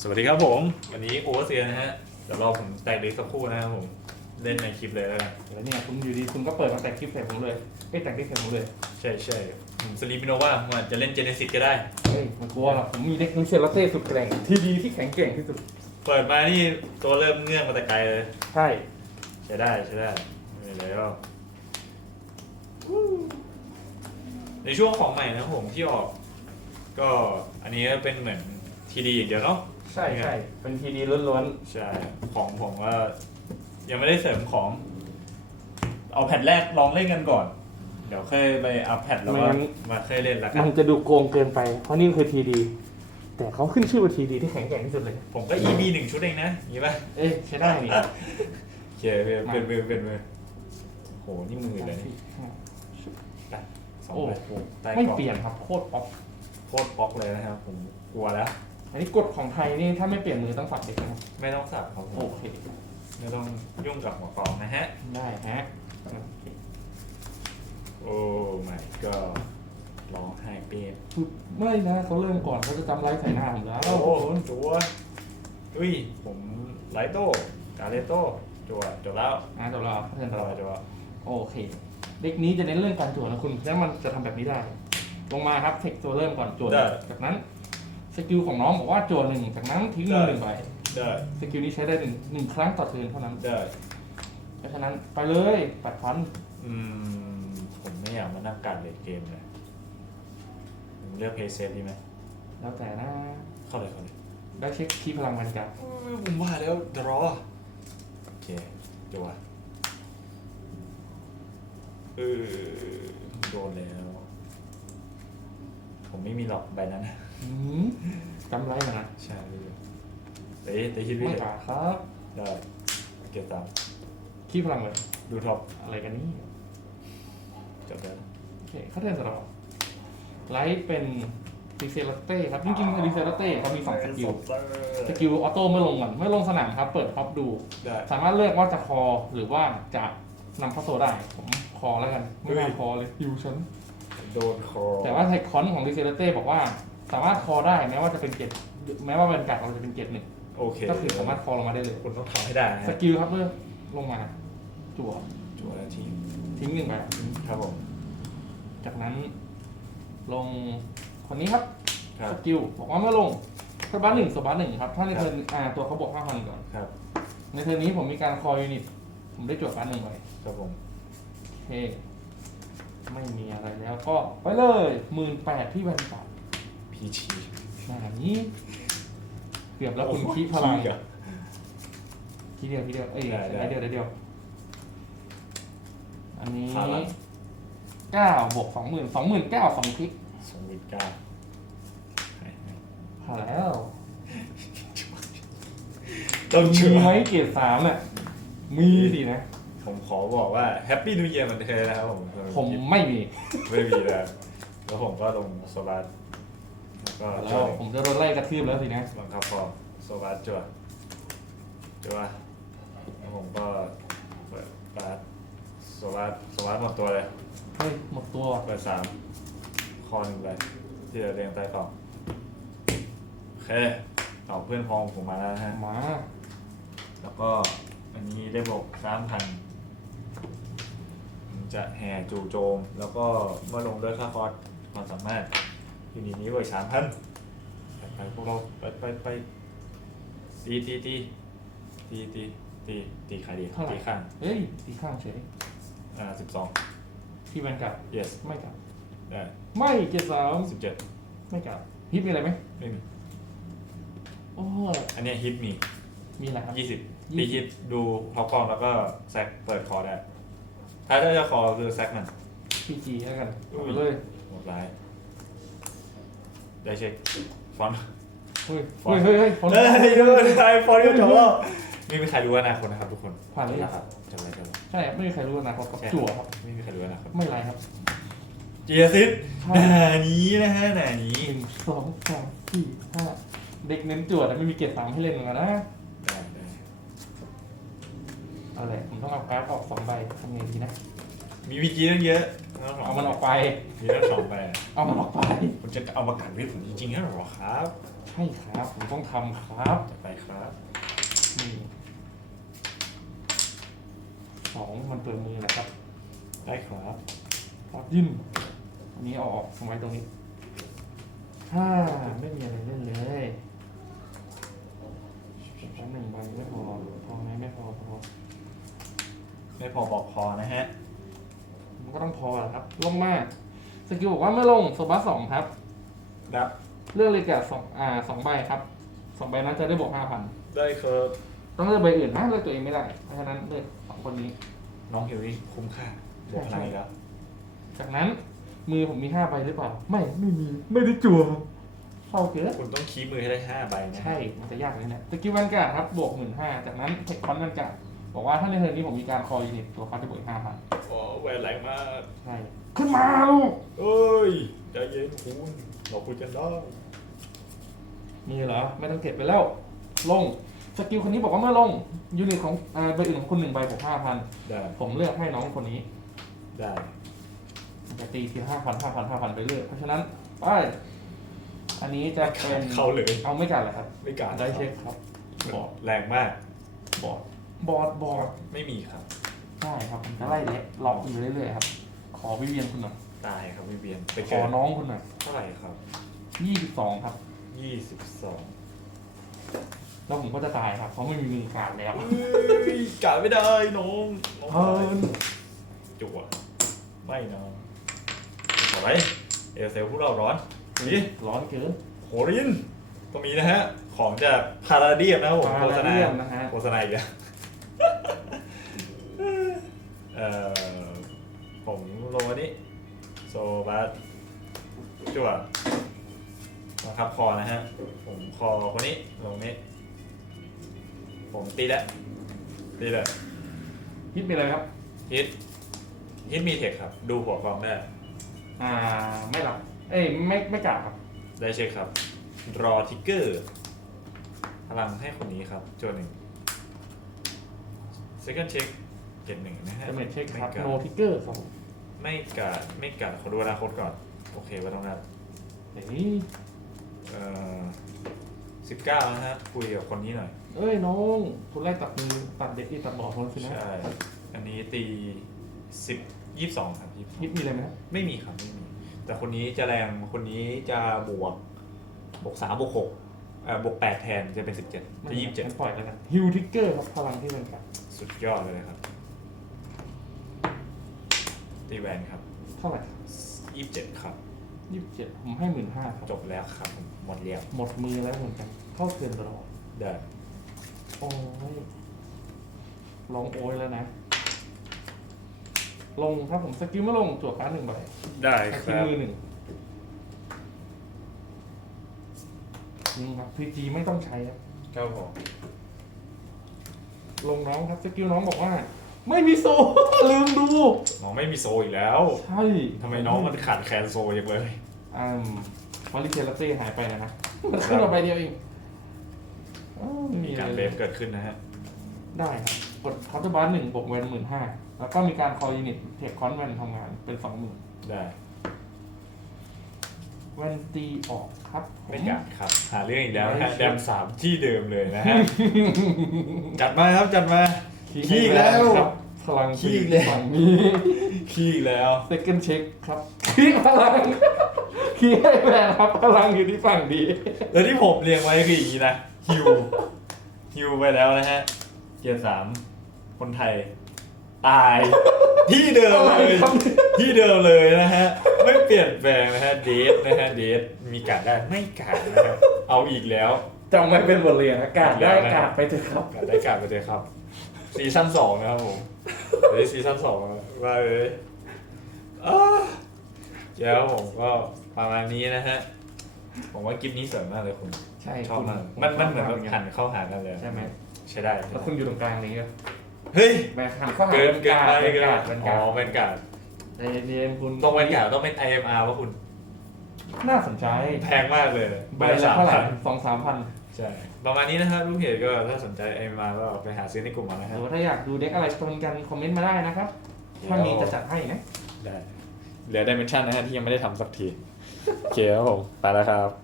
สวัสดีครับผม วันนี้โอเวอร์เซียนะฮะ เดี๋ยวรอผมแตกเด็กสักครู่นะครับผม เล่นในคลิปเลยแล้วกันแล้วเนี่ยคุณอยู่ดีคุณก็เปิดมาแต่คลิปใส่ผมเลยเอ้ยแต่คลิปใส่ผมเลยใช่ใช่ผมสลีปิโนว่ามันจะเล่นเจเนซิสก็ได้ เฮ้ยไมันกลัวหรอกผมมีเด็กนิเซลเต้สุดแกร่งที่ดีที่แข็งแกร่งที่สุด เปิดมานี่ตัวเริ่มเงื่อนมาแต่ไกลเลย ใช่ใช้ได้ใช้ได้ไม่เลยก็ในช่วงของใหม่นะครับผมที่ออก ก็อันนี้ก็เป็นเหมือนทีดีอย่างเดียวเนาะ ใช่ใช่เป็นทีดีล้วนใช่ของผมว่ายังไม่ได้เสริมของ เอาแผ่นแรกลองเล่นกันก่อน เดี๋ยวค่อยไปอัพแผ่นแล้วก็มาค่อยเล่นแล้วๆกันมันจะดูโกงเกินไป เพราะนี่คือทีดี แต่เขาขึ้นชื่อว่าทีดีที่แข็งแกร่งที่สุดเลย ผมก็ EB หนึ่งชุดเองนะอย่างงี้ป่ะเอ๊ะใช้ได้นี่โอเคเป็นเป็นเป็นเป็นเป็นโหนี่มือเลยนี่สองโอ้ใบโห ใต้ไม่กล่องเปลี่ยนครับโคตรป๊อปโคตรป๊อกเลยนะครับ ผมกลัวแล้ว อันนี้กฎของไทยนี่ถ้าไม่เปลี่ยนมือต้องฝักเด็กนะครับไม่ต้องสับครับผมโอเคไม่ต้องยุ่งกับหัวกรองนะฮะ ได้ฮะโอเคโอ้ไม่ก็ร้องไห้เปียบไม่นะเขาเริ่มก่อนเขาจะจำไลฟ์ใส่หน้าผมแล้วโอ้โหจัวอุ้ย ผมไลโต้กาเลโต้จัวจัวแล้วอะเดี๋ยวเราเพื่อนจัเราวจัวโอเค เด็กนี้จะเน้นเรื่องการโจทย์นะคุณแล้วมันจะทำแบบนี้ได้ ลงมาครับเทคตัวเริ่มก่อนโจทย์จากนั้น สกิลของน้องบอกว่าโจทย์หนึ่งจากนั้นทิ้งมือหนึ่งใบได้สกิลนี้ใช้ได้หนึ่งหนึ่งครั้งต่อเทิร์นเท่านั้นได้เพราะฉะนั้นไปเลยปัดฟันอืมผมไม่อยากมานั่งการเลดเกมเลยผมเลือกเพย์เซฟดีไหมแล้วแต่นะ เข้าเลยเข้าเลยได้เช็คคีย์พลังมันกับผมว่าแล้วดรอโอเคจัวเออโดนแล้ว ผมไม่มีหรอกใบนั้นนะ อืมจำไรมานะ ใช่เตะเตะฮิตวิไม่ทป่าครับได้เก็บตามคีย์พลังเลย ดูท็อปอะไรกันนี่จบแล้วโอเคเข้าเทิร์นสำหรับไลท์เป็นดีเซลเต้ครับจริงๆดีเซลเต้เขามีสองสกิล สกิลออโต้เมื่อลงก่อนเมื่อลงสนามครับ เปิดท็อปดู ได้สามารถเลือกว่าจะคอหรือว่าจะนำเข้าโซได้ ผมคอแล้วกัน ไม่น่าคอเลยฮิวฉัน โดนคอแต่ว่าไทคอนของดิเซเลเต้บอกว่า สามารถคอได้แม้ว่าจะเป็นเกตแม้ว่าเป็นกัดเราจะเป็นเกตหนึ่งโอเคก็คือสามารถคอลงมาได้เลย คุณต้องทำให้ได้นะสฮะกิลครับเลือกลงมา จั่วจัวแล้วทีทิ้งหนึ่งไปครับผมจากนั้น ลงคนนี้ครับครับ สกิลบอกว่าเมื่อลงสบัสหนึ่งสบัสหนึ่งครับถ้าในเทิร์นอ่าตัวเขาบอกห้าพันก่อน ครับ ในเทิร์นนี้ผมมีการคอยูนิต ผมได้จวดบัสหนึ่งไปครับผมโอเคไม่มีอะไรแล้วก็ไปเลยหมื่นแปดที่แวนการ์ด พีชีหนานี้ เกือบแล้วคุณคีพลังเหรอทีเดียวทีเดียวเอ้ยได้ได้ ได้เดียวได้เดียว อันนี้พลัง เก้าบวกสองหมื่นสองหมื่นเก้าสองคลิกสองหมื่นเก้าพอแล้วต้องมีเชื่อไหมเกียรติสามน่ะมีสินะ ผมขอบอกว่าแฮปปี้นิวเยียร์มันเคยนะครับผมผมไม่มี ไม่มีแล้วแล้วผมก็ลงโซบาร์ แล้วก็แล้ช่ววยผมจะโดนไล่กระทืบแล้วสินะบังคับพอโซบาร์จวดจวดแล้วผมก็เปิดบาร์โซบาร์โซบาร์หมดตัวเลย เฮ้ยหมดตัวเปิดสามคอหนึ่งเลยที่จะเรียงใต้กล่องโอเคเอาเพื่อนพ้องผมมาแล้วนะฮะ หมาแล้วก็อันนี้ได้บอกสามพันจะแห่จู่โจม แล้วก็เมื่อลงด้วยค่าคอร์สความสามารถ ยูนิตนี้ไว้สามพันไปพวกเราไปไปไปตีตีตีตีตีตีตีใครดีเท่าไหร่ ตีข้างเฮ้ยตีข้างเฉยอ่าสิบสองที่แวนการ์ด yes ไม่กลับ ได้ไม่เกียรติสามสิบเจ็ดไม่กลับฮิตมีอะไรไหมไม่มีโอ้อันเนี้ฮิตมีมีอะไรครับ ยี่สิบยี่ตีสิบฮิตดูท็อปกองแล้วก็แซกเปิดคอได้ ถ้าจะคอคือแซกมันพีจีแล้วกันอุ้เอายไปเลย หมดร้าย ได้เช็คฟอนต์ เฮ้ยเฮ้ยเฮ้ยเฮ้ยคนเฮ้ยดูไอฟอนต์ก็จบแล้วไม่มีใครรู้อนาคตนะครับทุกคนผ่านหรือยังครับจำไว้จำไว้ใช่ไม่มีใครรู้อนะเขากับจั่วครับ ไม่มีใครรู้อนาคตไม่ไรครับ เจียซิสใช่ หน้านี้นะฮะหน้านี้หนึ่งสองสามสี่ห้าเด็กเน้นจั่วแต่ไม่มีเกียรติสามให้เล่นเหมือนกันนะได้ได้เอาเลยผมต้องเอาการ์ดออกสองใบทำไงดีนะมีวีจีตั้งเยอะ เอามันออกไป มีตั้งสองใบอะเอามันออกไป คุณจะเอามากัดเวทผมจริงๆเหรอครับใช่ครับผมต้องทำครับจัดไปครับนี่สองมันเปิดมือนะครับ ได้ครับครับยื่นอันนี้เอาออกไว้ตรงนี้ห้าไม่มีอะไรเล่นเลยแค่หนึ่งใบไม่พอพอไหมไม่พอพอไม่พอบอกพอนะฮะมัน ก็ต้องพอแหละครับ ลงมาสกิลบอกว่าเมื่อลงโซบัสสองครับ ดับ เลือกเลยแกะสองอ่าสองใบครับสองใบนั้นจะได้บวกห้าพันได้ครับต้องเลือกใบอื่นนะเลือกตัวเองไม่ได้ เพราะฉะนั้นเลือกสองคนนี้ น้องฮิวรี่คุ้มค่าบวกพลังอีกแล้วจากนั้นมือผมมีห้าใบหรือเปล่า ไม่ไม่มีไม่ได้จั่วเข้าเกินคุณต้องคีบมือให้ได้ห้าใบนะใช่ มันจะยากเลยนะตะกี้วันการ์ดครับบวกหมื่นห้าจากนั้นเทคคอนวันการ์ดบอกว่าถ้าในเทอร์นนี้ผมมีการคอยูนิตตัวเขาจะบวกห้าพันโอ้ แหวนแรงมาก ใช่ขึ้นมาลูกเอ้ยใจเย็นคุณเราคุยกันได้มีเหรอ ไม่ต้องเก็บไปแล้ว ลง สกิลคนนี้บอกว่าเมื่อลง ยูนิตของอ่าใบอื่นของคนหนึ่งใบบวกห้าพัน ได้ผมเลือกให้น้องคนนี้ได้มันจะตีทีห้าพันห้าพันห้าพันไปเรื่อย เพราะฉะนั้นไปอันนี้จะเป็นเข้าเลยเอาไม่กัดเหรอครับ ไม่การได้เช็คครับ บอดแรงมาก บอร์ดบอร์ดบอร์ดไม่มีครับ ใช่ครับผมจะไล่เละล็อกอยู่เรื่อยๆครับ ขอวิเวียนคุณหน่อยตายครับพี่เบียนไปขเกิอนน้องคุณหน่อยเท่าไหร่ครับยี่สิบสองครับ ยี่สิบสองแล้วผมก็จะตายครับ เพราะไม่มีมือการแล้วกะไม่ได้น้องน้องเพิ่นจั่วไม่นะขอไว้เอลเซลพวกเราร้อนนี่ร้อนเกินโหรินก็มีนะฮะ ของจากพาราเดียมนะครับผมโฆษณา Palladium นะฮะ โฆษณาอีกแล้ว เอ่อผมลงวันนี้โซบัสจั่วนะครับคอนะฮะ ผมคอคนนี้ลงนี้ ผมตีแล้วตีแล้วฮิตไปเลยครับ ฮิตฮิตมีเทคครับ ดูหัวกองได้อ่าไม่หลับ เอ้ยไม่ไม่กล้าครับ ได้เช็คครับ รอทิกเกอร์พลังให้คนนี้ครับจวนหนึ่ง second check เจ็ดหนึ่งนะฮะเดเมจเช็คครับไม่กัดโนทิกเกอร์สองไม่กัดไม่กัดขอดูอนาคตก่อน โอเคไว้ตรงนั้นเดี๋ยวนี้เอ่อสิบเก้านะฮะคุยกับคนนี้หน่อย เอ้ยน้องคุณแรกตัดมือตัดเด็กที่ตัดบอร์ดคนสินะใช่ อันนี้ตีสิบยี่สิบสองครับยี่สิบฮิตมีอะไรไหมครับไม่มีครับไม่มี แต่คนนี้จะแรงคนนี้จะบวกบวกสามบวกหกเอ่อบวกแปดแทนจะเป็นสิบเจ็ดจะยี่สิบเจ็ดงั้นปล่อยแล้วกันฮิวทิกเกอร์ครับพลังที่เป็นกันสุดยอดเลยครับ ตีแวนครับเท่าไหร่ยี่สิบเจ็ดครับ ยี่สิบเจ็ดผมให้หมื่นห้าครับจบแล้วครับผมหมดแล้วหมดมือแล้วเหมือนกันเข้าเทิร์นตลอดเดินโอ้ยลงโอ้ยแล้วนะ ลงครับผมสกิลไม่ลงจั่วการ์ดหนึ่งใบได้สคกิลรับ มือหนึ่งนี่ครับพีจีไม่ต้องใช้ครับ ครับผม ลงน้องครับสกิลน้องบอกว่า ไม่มีโซ ลืมดู น้องไม่มีโซอีกแล้วใช่ทำไมน้องมันขาดแคลนโซอย่างเลยอืมวอลลิเทลเต้หายไปนะนะมันขึ้นมาใบเดียวเองอ้าวมีการเบฟเกิดขึ้นนะฮะ ได้ครับ กดคาร์ตบาร์หนึ่งบวกเวนหมื่นห้าแล้วก็มีการคอยูนิตเทคคอนแวนทำงานเป็นสองหมื่นได้แวนตีออกครับผไม่กัดครับ หาเรื่องอีกแล้วนะไม่ฮะใช่แดมสามที่เดิมเลยนะฮะ จัดมาครับจัดมา ขี้ขี้อีกแล้ว ครับพลังขี้อีกแล้ว ฝั่งนี้ ขี้อีกแล้ว second check ครับขี้พลังขี้ให้แวนครับพลังอยู่ที่ฝั่งดีแล้วที่ผมเรียงไว้คืออย่างนี้นะฮิวฮิวไปแล้วนะฮะเกียร์สามคนไทย ตาย ที่เดิมอะไรเลยครับที่เดิมเลยนะฮะ ไม่เปลี่ยนแปลงนะฮะเดทนะฮะเดทมีการได้ไม่การนะครับเอาอีกแล้วจำไว้เป็นบทเรียนอากาศได้อากาศไปเถอะครับ การได้การไปเลยครับ ซีซั่นสองนะครับผมเดี๋ยวซีซั่นสองมาเลยอ้าเดี๋ยวผมก็ประมาณนี้นะฮะ ผมว่ากิฟนี้สวยมากเลยคุณ ใช่ชอบมากคุณมันมันเหมือนชแบบบหันเข้าหากันเลยใช่ไหมใช่ได้ แล้วคุณอยู่ตรงกลางนี้อะเฮ้ยแบบหันเข้าหาเกินเกินไปเป็นเกินการไปเป็นอ๋กาอรเป็นการใจเย็นๆคุณต้องเป็นการต้องเป็น IMR ว่าคุณ น่าสนใจแพงมากเลยใบละเท่าไหร่สมพันสองสามพันใช่ประมาณนี้นะครับลูกเพจก็ถ้าสนใจ IMR ก็ไปหาซื้อในกลุ่มมานะหครัรืบอว่าถ้าอยากดูเด็กอะไรชนกันคอมเมนต์มาได้นะครับ ถ้ามีจะจัดให้นะ ได้เหลือดิเมนชันนะฮะที่ยังไม่ได้ทำสักที โอเคครับผม ไปแล้วครับ